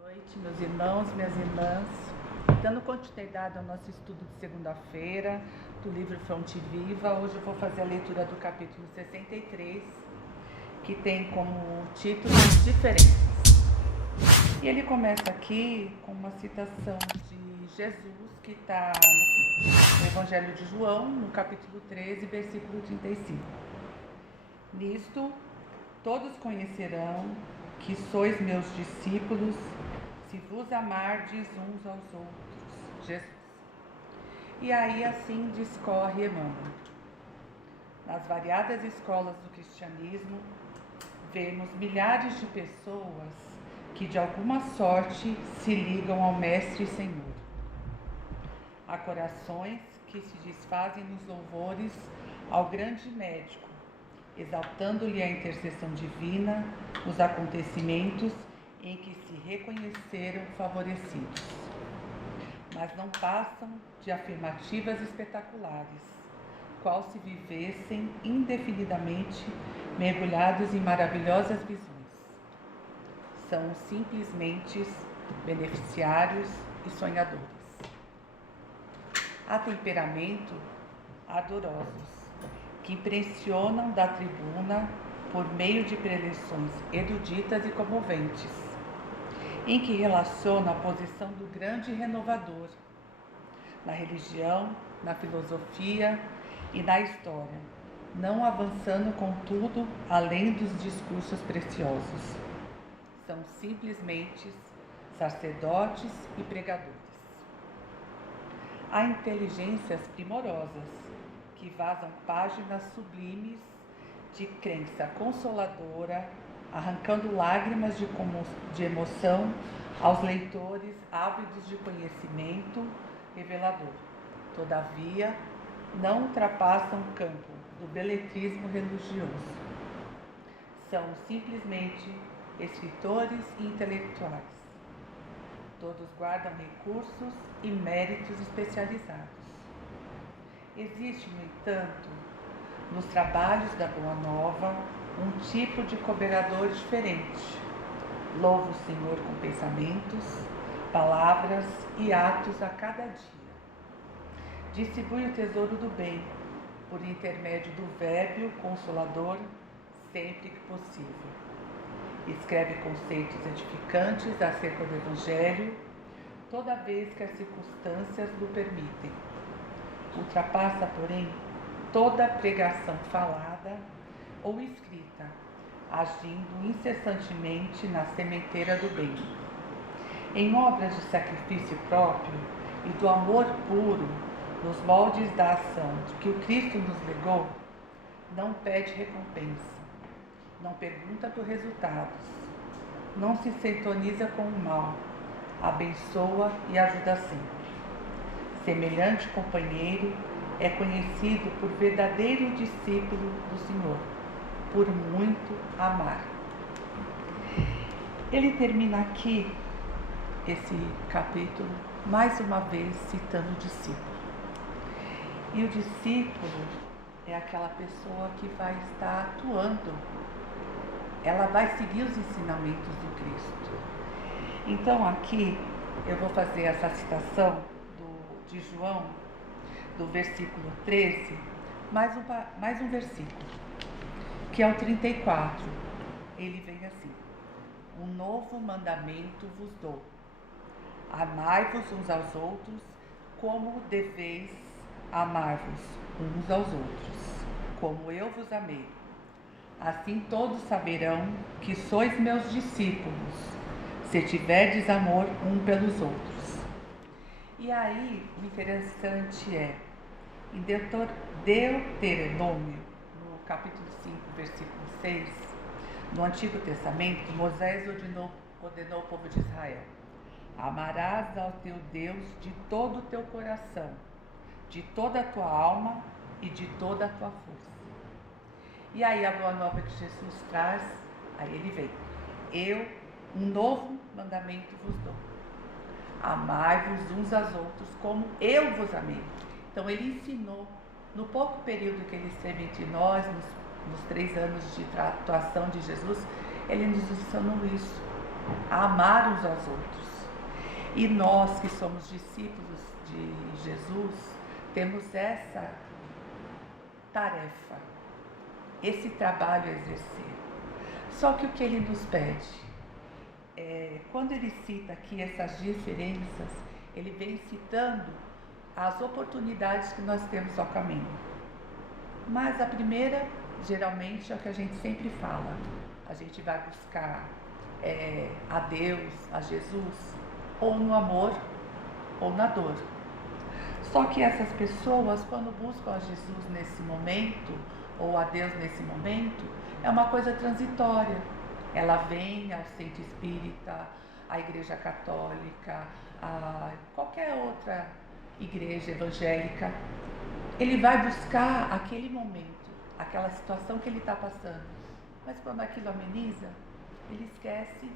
noite, meus irmãos, minhas irmãs. Dando continuidade ao nosso estudo de segunda-feira do livro Fonte Viva, hoje eu vou fazer a leitura do capítulo 63, que tem como título Diferenças. E ele começa aqui com uma citação de Jesus, que está no Evangelho de João, no capítulo 13, versículo 35. Nisto, todos conhecerão que sois meus discípulos, se vos amardes uns aos outros. Jesus. E aí assim discorre Emmanuel. Nas variadas escolas do cristianismo, vemos milhares de pessoas que de alguma sorte se ligam ao Mestre e Senhor. Há corações que se desfazem nos louvores ao grande médico, exaltando-lhe a intercessão divina nos acontecimentos em que se reconheceram favorecidos. Mas não passam de afirmativas espetaculares, qual se vivessem indefinidamente mergulhados em maravilhosas visões. São simplesmente beneficiários e sonhadores. Há temperamento ardorosos, que impressionam da tribuna por meio de preleções eruditas e comoventes, em que relaciona a posição do grande renovador na religião, na filosofia e na história, não avançando, contudo, além dos discursos preciosos. São simplesmente sacerdotes e pregadores. Há inteligências primorosas que vazam páginas sublimes de crença consoladora, arrancando lágrimas de emoção aos leitores ávidos de conhecimento revelador. Todavia, não ultrapassam o campo do beletrismo religioso. São simplesmente escritores e intelectuais. Todos guardam recursos e méritos especializados. Existe, no entanto, nos trabalhos da Boa Nova, um tipo de cooperador diferente. Louva o Senhor com pensamentos, palavras e atos a cada dia. Distribui o tesouro do bem, por intermédio do Verbo Consolador, sempre que possível. Escreve conceitos edificantes acerca do Evangelho, toda vez que as circunstâncias lhe permitem. Ultrapassa, porém, toda pregação falada ou escrita, agindo incessantemente na sementeira do bem. Em obras de sacrifício próprio e do amor puro, nos moldes da ação que o Cristo nos legou, não pede recompensa, não pergunta por resultados, não se sintoniza com o mal, abençoa e ajuda sempre. Semelhante companheiro é conhecido por verdadeiro discípulo do Senhor, por muito amar. Ele termina aqui esse capítulo, mais uma vez, citando o discípulo. E o discípulo é aquela pessoa que vai estar atuando, ela vai seguir os ensinamentos do Cristo. Então aqui eu vou fazer essa citação de João, do versículo 13, mais um versículo, que é o 34. Ele vem assim: um novo mandamento vos dou, amai-vos uns aos outros, como deveis amar-vos uns aos outros, como eu vos amei. Assim todos saberão que sois meus discípulos, se tiverdes amor um pelos outros. E aí, o interessante é, em Deuteronômio, no capítulo 5, versículo 6, no Antigo Testamento, Moisés ordenou ao povo de Israel: amarás ao teu Deus de todo o teu coração, de toda a tua alma e de toda a tua força. E aí a boa nova que Jesus traz, aí ele vem: um novo mandamento vos dou. Amai-vos uns aos outros como eu vos amei. Então ele ensinou, no pouco período que ele esteve entre nós, nos 3 anos de atuação de Jesus, ele nos ensinou isso. a amar uns aos outros. E nós que somos discípulos de Jesus, temos essa tarefa, esse trabalho a exercer. Só que o que ele nos pede, quando ele cita aqui essas diferenças, ele vem citando as oportunidades que nós temos ao caminho. Mas a primeira, geralmente, é o que a gente sempre fala. A gente vai buscar a Deus, a Jesus, ou no amor, ou na dor. Só que essas pessoas, quando buscam a Jesus nesse momento, ou a Deus nesse momento, é uma coisa transitória. Ela vem ao centro espírita, à igreja católica, a qualquer outra igreja evangélica. Ele vai buscar aquele momento, aquela situação que ele está passando. Mas quando aquilo ameniza, ele esquece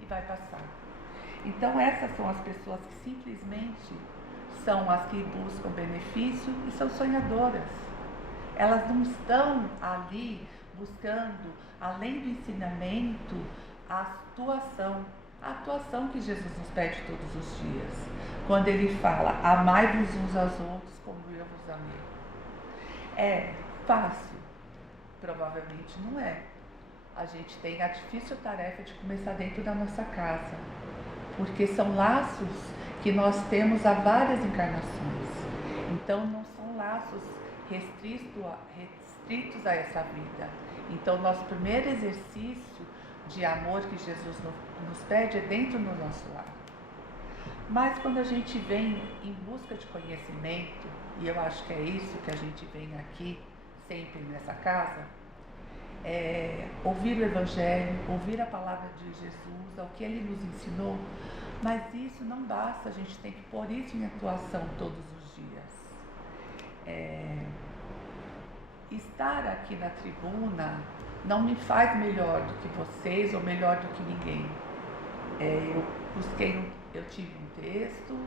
e vai passar. Então essas são as pessoas que simplesmente são as que buscam benefício e são sonhadoras. Elas não estão ali buscando, além do ensinamento, a atuação que Jesus nos pede todos os dias. Quando ele fala, amai-vos uns aos outros como eu vos amei. É fácil? Provavelmente não é. A gente tem a difícil tarefa de começar dentro da nossa casa, porque são laços que nós temos há várias encarnações. Então não são laços restritos a essa vida. Então nosso primeiro exercício de amor que Jesus nos pede é dentro do nosso lar. Mas quando a gente vem em busca de conhecimento, e eu acho que é isso que a gente vem aqui sempre nessa casa, ouvir o Evangelho, ouvir a palavra de Jesus, ao que Ele nos ensinou, mas isso não basta, a gente tem que pôr isso em atuação todos os dias. Estar aqui na tribuna não me faz melhor do que vocês ou melhor do que ninguém. Eu tive um texto,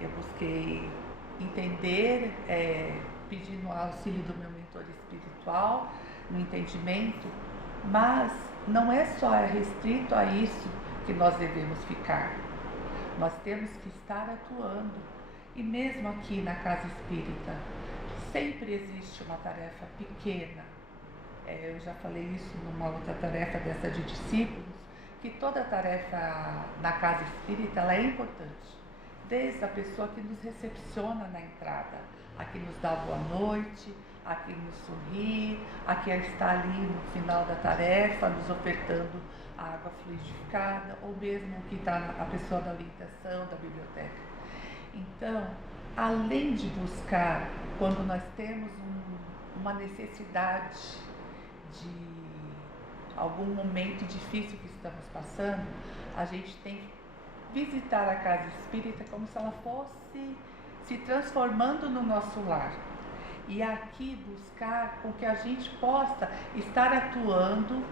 eu busquei entender, pedindo o auxílio do meu mentor espiritual, no entendimento, mas não é só restrito a isso que nós devemos ficar. Nós temos que estar atuando. E mesmo aqui na Casa Espírita, sempre existe uma tarefa pequena. Eu já falei isso numa outra tarefa dessa de discípulos, que toda tarefa na Casa Espírita ela é importante. Desde a pessoa que nos recepciona na entrada, a que nos dá boa noite, a que nos sorri, a que está ali no final da tarefa, nos ofertando a água fluidificada, ou mesmo que está a pessoa da orientação, da biblioteca. Então, além de buscar, quando nós temos uma necessidade de algum momento difícil que estamos passando, a gente tem que visitar a Casa Espírita como se ela fosse se transformando no nosso lar. E aqui buscar com que a gente possa estar atuando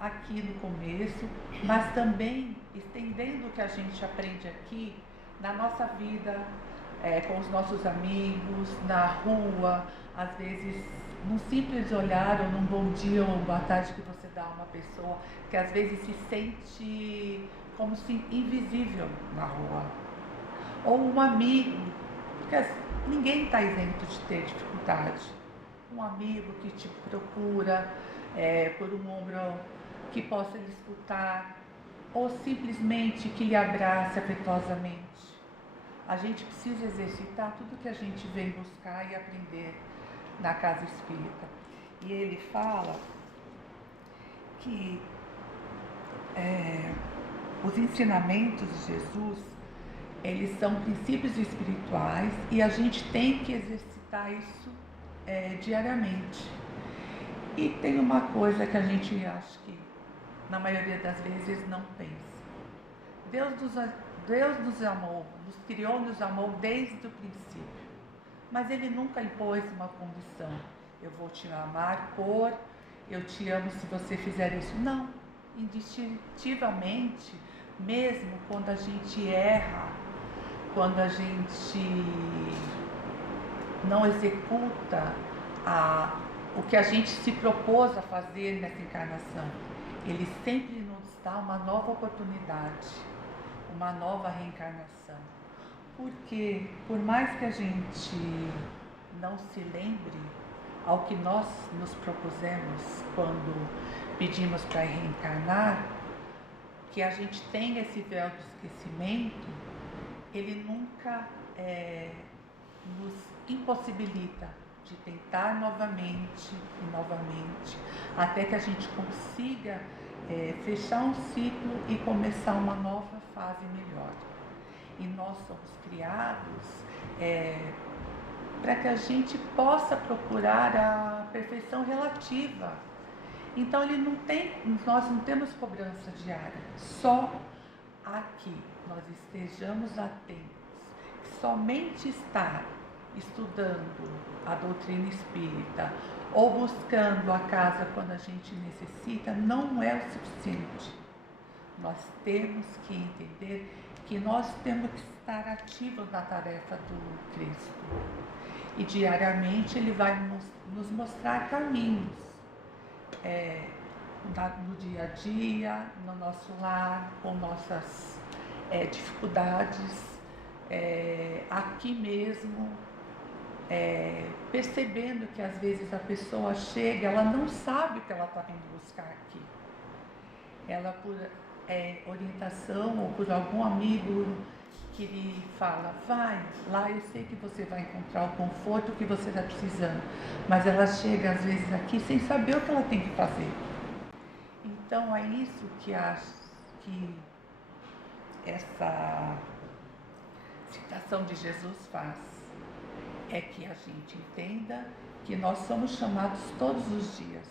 aqui no começo, mas também estendendo o que a gente aprende aqui na nossa vida, com os nossos amigos, na rua, às vezes num simples olhar ou num bom dia ou boa tarde que você dá a uma pessoa que às vezes se sente como se invisível na rua. Ou um amigo, porque ninguém está isento de ter dificuldade. Um amigo que te procura por um ombro que possa lhe escutar, ou simplesmente que lhe abrace afetuosamente. A gente precisa exercitar tudo que a gente vem buscar e aprender na Casa Espírita. E ele fala que os ensinamentos de Jesus, eles são princípios espirituais e a gente tem que exercitar isso diariamente. E tem uma coisa que a gente acha que na maioria das vezes não pensa. Deus nos amou, nos criou, nos amou desde o princípio. Mas Ele nunca impôs uma condição. Eu vou te amar por, eu te amo se você fizer isso. Não, instintivamente, mesmo quando a gente erra, quando a gente não executa o que a gente se propôs a fazer nessa encarnação. Ele sempre nos dá uma nova oportunidade, uma nova reencarnação. Porque, por mais que a gente não se lembre ao que nós nos propusemos quando pedimos para reencarnar, que a gente tenha esse véu do esquecimento, ele nunca nos impossibilita de tentar novamente e novamente, até que a gente consiga fechar um ciclo e começar uma nova fase melhor. E nós somos criados para que a gente possa procurar a perfeição relativa. Então nós não temos cobrança diária, só aqui nós estejamos atentos. Somente estar estudando a doutrina espírita ou buscando a casa quando a gente necessita não é o suficiente. Nós temos que entender que nós temos que estar ativos na tarefa do Cristo. E diariamente Ele vai nos mostrar caminhos no dia a dia, no nosso lar, com nossas dificuldades, aqui mesmo, percebendo que às vezes a pessoa chega, ela não sabe o que ela está vindo buscar aqui. Ela, por orientação ou por algum amigo que lhe fala, vai, lá eu sei que você vai encontrar o conforto que você está precisando, mas ela chega às vezes aqui sem saber o que ela tem que fazer. Então é isso que acho que essa citação de Jesus faz, é que a gente entenda que nós somos chamados todos os dias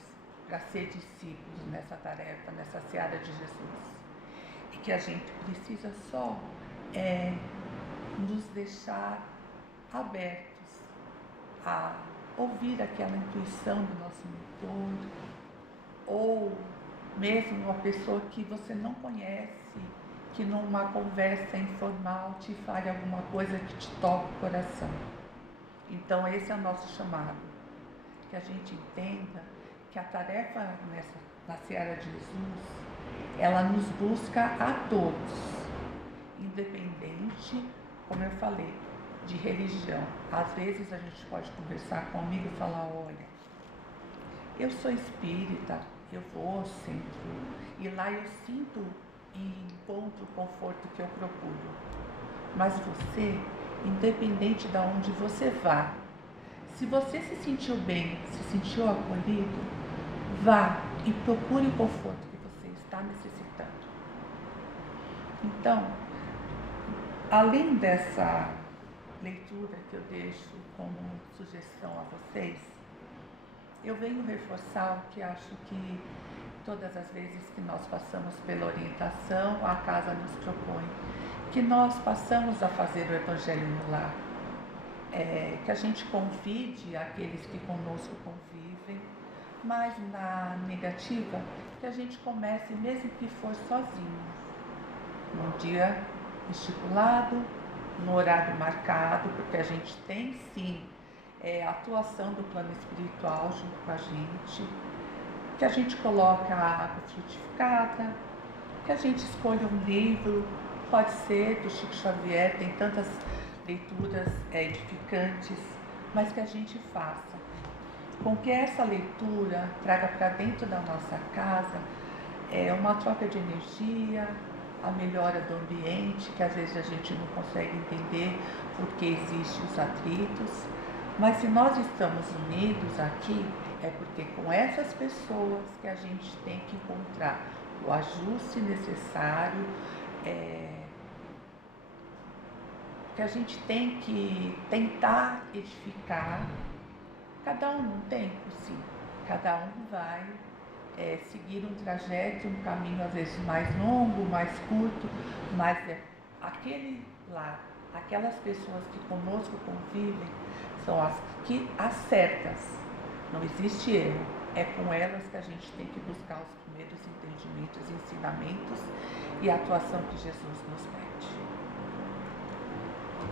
para ser discípulos nessa tarefa, nessa seara de Jesus, e que a gente precisa só nos deixar abertos a ouvir aquela intuição do nosso mentor, ou mesmo uma pessoa que você não conhece, que numa conversa informal te fale alguma coisa que te toque o coração. Então esse é o nosso chamado, que a gente entenda que a tarefa na seara de Jesus, ela nos busca a todos, independente, como eu falei, de religião. Às vezes a gente pode conversar com um amigo e falar, olha, eu sou espírita, eu vou ao centro, e lá eu sinto e encontro o conforto que eu procuro. Mas você, independente de onde você vá, se você se sentiu bem, se sentiu acolhido, vá e procure o conforto que você está necessitando. Então, além dessa leitura que eu deixo como sugestão a vocês, eu venho reforçar o que acho que todas as vezes que nós passamos pela orientação, a casa nos propõe, que nós passamos a fazer o Evangelho no lar, que a gente convide aqueles que conosco convivem, mas na negativa, que a gente comece, mesmo que for sozinho, num dia estipulado, no horário marcado, porque a gente tem sim a atuação do plano espiritual junto com a gente, que a gente coloca a água frutificada, que a gente escolha um livro, pode ser do Chico Xavier, tem tantas leituras edificantes, mas que a gente faça com que essa leitura traga para dentro da nossa casa uma troca de energia, a melhora do ambiente, que às vezes a gente não consegue entender porque existem os atritos, mas se nós estamos unidos aqui, é porque com essas pessoas que a gente tem que encontrar o ajuste necessário, que a gente tem que tentar edificar. Cada um num tempo, sim, cada um vai seguir um trajeto, um caminho às vezes mais longo, mais curto, mas aquele lá, aquelas pessoas que conosco convivem, são as certas, não existe erro, é com elas que a gente tem que buscar os primeiros entendimentos, ensinamentos e a atuação que Jesus nos pede.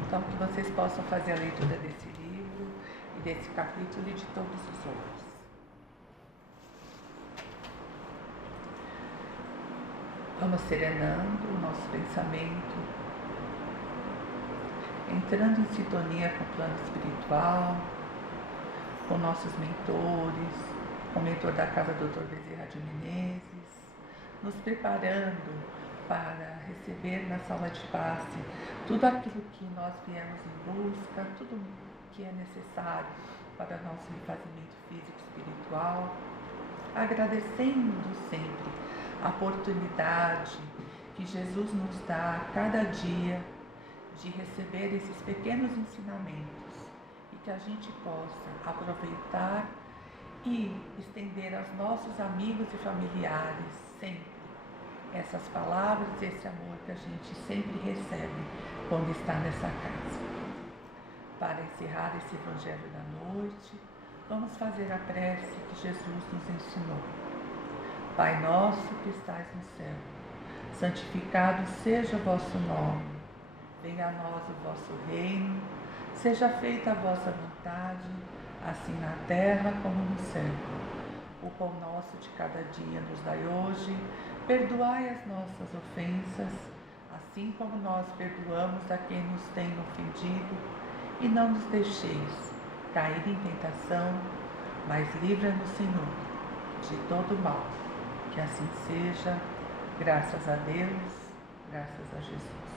Então, que vocês possam fazer a leitura desse livro e desse capítulo e de todos os outros. Vamos serenando o nosso pensamento, entrando em sintonia com o plano espiritual, com nossos mentores, com o mentor da casa, Dr. Bezerra de Menezes, nos preparando para receber na sala de passe tudo aquilo que nós viemos em busca, tudo que é necessário para o nosso refazimento físico e espiritual, agradecendo sempre a oportunidade que Jesus nos dá a cada dia de receber esses pequenos ensinamentos e que a gente possa aproveitar e estender aos nossos amigos e familiares sempre essas palavras, esse amor que a gente sempre recebe quando está nessa casa. Para encerrar esse Evangelho da noite, vamos fazer a prece que Jesus nos ensinou. Pai nosso que estais no céu, santificado seja o vosso nome. Venha a nós o vosso reino, seja feita a vossa vontade, assim na terra como no céu. O pão nosso de cada dia nos dai hoje, perdoai as nossas ofensas, assim como nós perdoamos a quem nos tem ofendido, e não nos deixeis cair em tentação, mas livra-nos, Senhor, de todo mal. Que assim seja, graças a Deus, graças a Jesus.